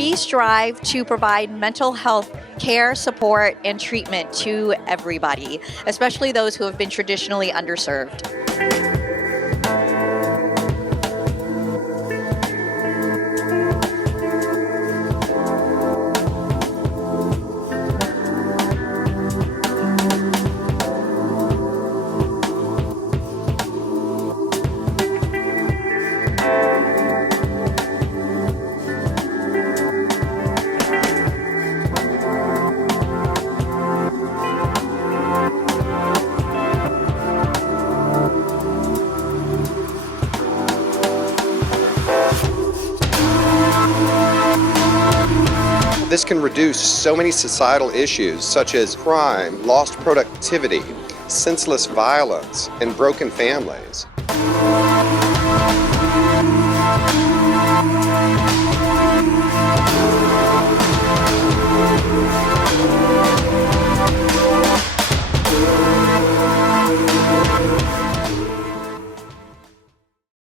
we strive to provide mental health care, support, and treatment to everybody, especially those who have been traditionally underserved. This can reduce so many societal issues such as crime, lost productivity, senseless violence, and broken families.